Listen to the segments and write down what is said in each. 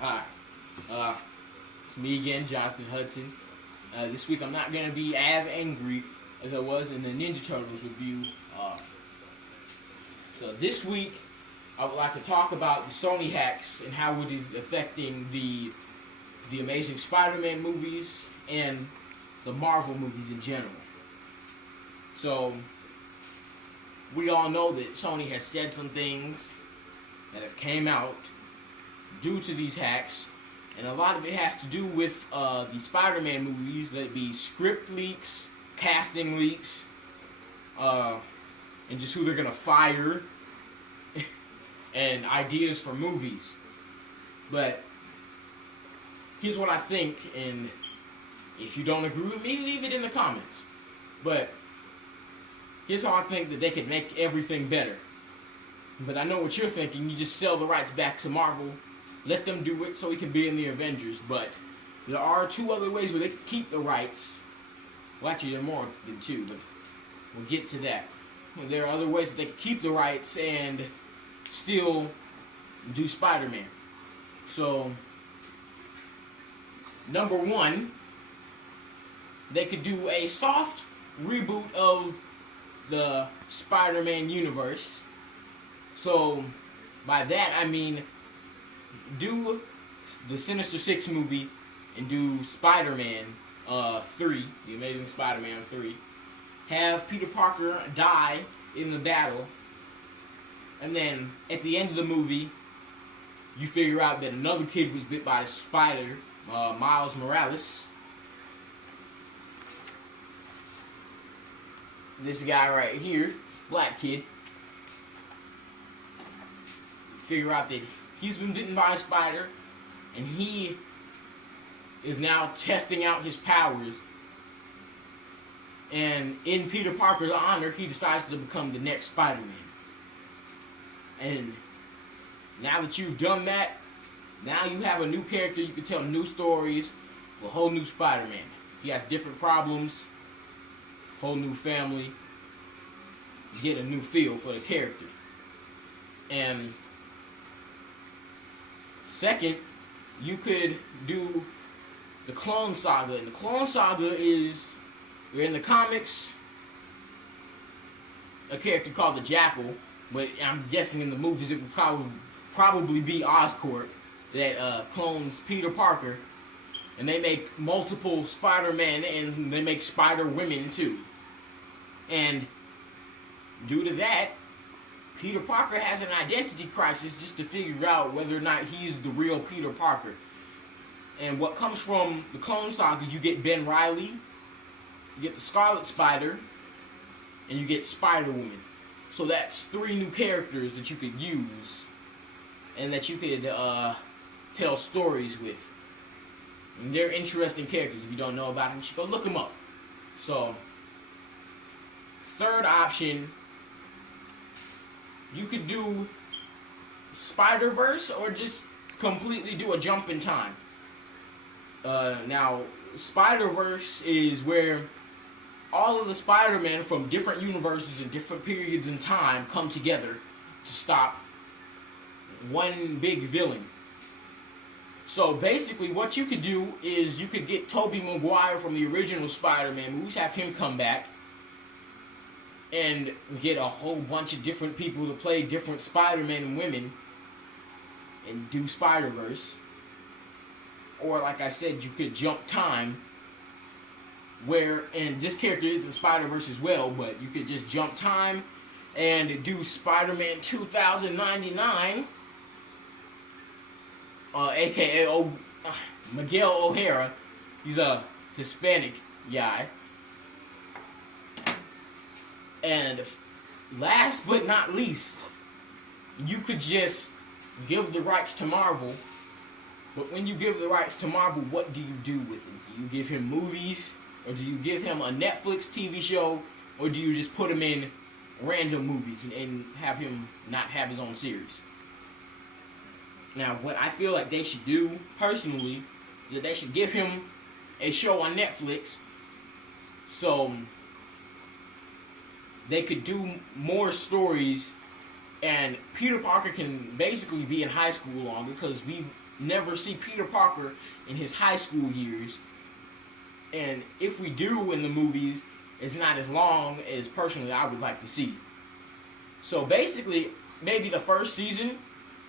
Hi, it's me again, Jonathan Hudson. This week I'm not going to be as angry as I was in the Ninja Turtles review. So this week I would like to talk about the Sony hacks and how it is affecting the Amazing Spider-Man movies and the Marvel movies in general. So we all know that Sony has said some things that have came out due to these hacks, and a lot of it has to do with the Spider-Man movies, that be script leaks, casting leaks, and just who they're gonna fire, and ideas for movies. But here's what I think, and if you don't agree with me, leave it in the comments. But here's how I think that they could make everything better. But I know what you're thinking. You just sell the rights back to Marvel. Let them do it so he can be in the Avengers. But there are two other ways where they can keep the rights. Well, actually, there are more than two, but we'll get to that. There are other ways that they can keep the rights and still do Spider-Man. So, number one, they could do a soft reboot of the Spider-Man universe. So, by that I mean do the Sinister Six movie and do Spider-Man 3, the Amazing Spider-Man 3. Have Peter Parker die in the battle, and then at the end of the movie, you figure out that another kid was bit by a spider, Miles Morales. This guy right here, black kid. Figure out that he's been bitten by a spider, and he is now testing out his powers. And in Peter Parker's honor, he decides to become the next Spider-Man. And now that you've done that, now you have a new character. You can tell new stories, a whole new Spider-Man. He has different problems, whole new family. You get a new feel for the character. And second, you could do the Clone Saga. And the Clone Saga is, in the comics, a character called the Jackal, but I'm guessing in the movies it would probably be Oscorp that clones Peter Parker. And they make multiple Spider-Men, and they make Spider-Women too. And due to that, Peter Parker has an identity crisis just to figure out whether or not he's the real Peter Parker. And what comes from the Clone Saga, you get Ben Reilly, you get the Scarlet Spider, and you get Spider-Woman. So that's 3 new characters that you could use and that you could tell stories with. And they're interesting characters. If you don't know about them, you should go look them up. So, third option, you could do Spider-Verse or just completely do a jump in time. Now, Spider-Verse is where all of the Spider-Men from different universes and different periods in time come together to stop one big villain. So basically what you could do is you could get Tobey Maguire from the original Spider-Man movies, have him come back, and get a whole bunch of different people to play different Spider-Men and women and do Spider-Verse. Or like I said, you could jump time where, and this character is in Spider-Verse as well, but you could just jump time and do Spider-Man 2099, aka Miguel O'Hara. He's a Hispanic guy. And last but not least, you could just give the rights to Marvel. But when you give the rights to Marvel, what do you do with them? Do you give him movies? Or do you give him a Netflix TV show? Or do you just put him in random movies and have him not have his own series? Now, what I feel like they should do, personally, is that they should give him a show on Netflix so they could do more stories, and Peter Parker can basically be in high school longer, because never see Peter Parker in his high school years. And if we do in the movies, it's not as long as personally I would like to see. So basically, maybe the first season,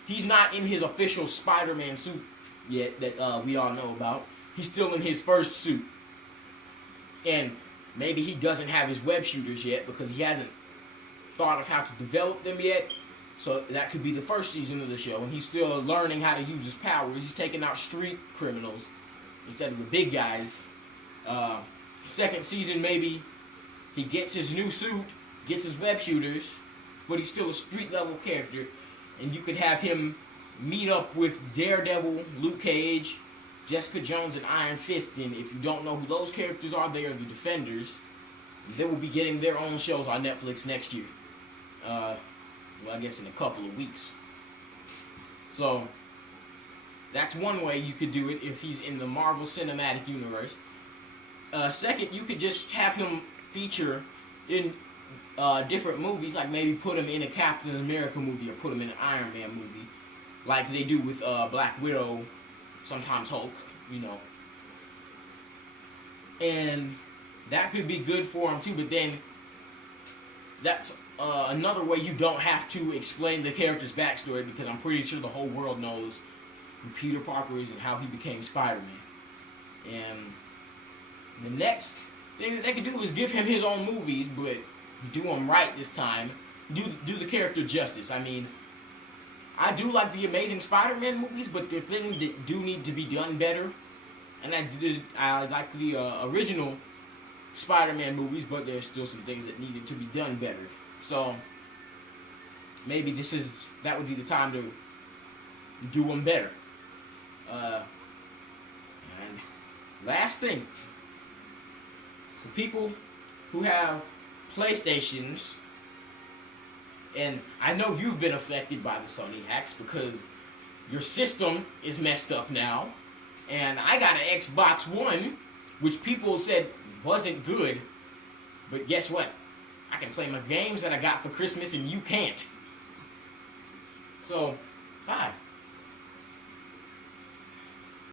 he's not in his official Spider-Man suit yet that we all know about. He's still in his first suit. And maybe he doesn't have his web shooters yet because he hasn't thought of how to develop them yet. So that could be the first season of the show. And he's still learning how to use his powers. He's taking out street criminals instead of the big guys. Second season, maybe he gets his new suit, gets his web shooters, but he's still a street level character. And you could have him meet up with Daredevil, Luke Cage, Jessica Jones, and Iron Fist. And if you don't know who those characters are, they are the Defenders. They will be getting their own shows on Netflix next year. Well, I guess in a couple of weeks. So, that's one way you could do it if he's in the Marvel Cinematic Universe. Second, you could just have him feature in different movies, like maybe put him in a Captain America movie or put him in an Iron Man movie, like they do with Black Widow, sometimes Hulk, you know. And that could be good for him too, but then that's another way you don't have to explain the character's backstory, because I'm pretty sure the whole world knows who Peter Parker is and how he became Spider-Man. And the next thing that they could do is give him his own movies, but do them right this time. Do the character justice. I mean, I do like the Amazing Spider-Man movies, but there are things that do need to be done better. And I like the original Spider-Man movies, but there's still some things that needed to be done better. So maybe that would be the time to do them better. And last thing, for people who have PlayStations, and I know you've been affected by the Sony hacks because your system is messed up now, and I got an Xbox One, which people said wasn't good, but guess what? I can play my games that I got for Christmas and you can't. So, bye.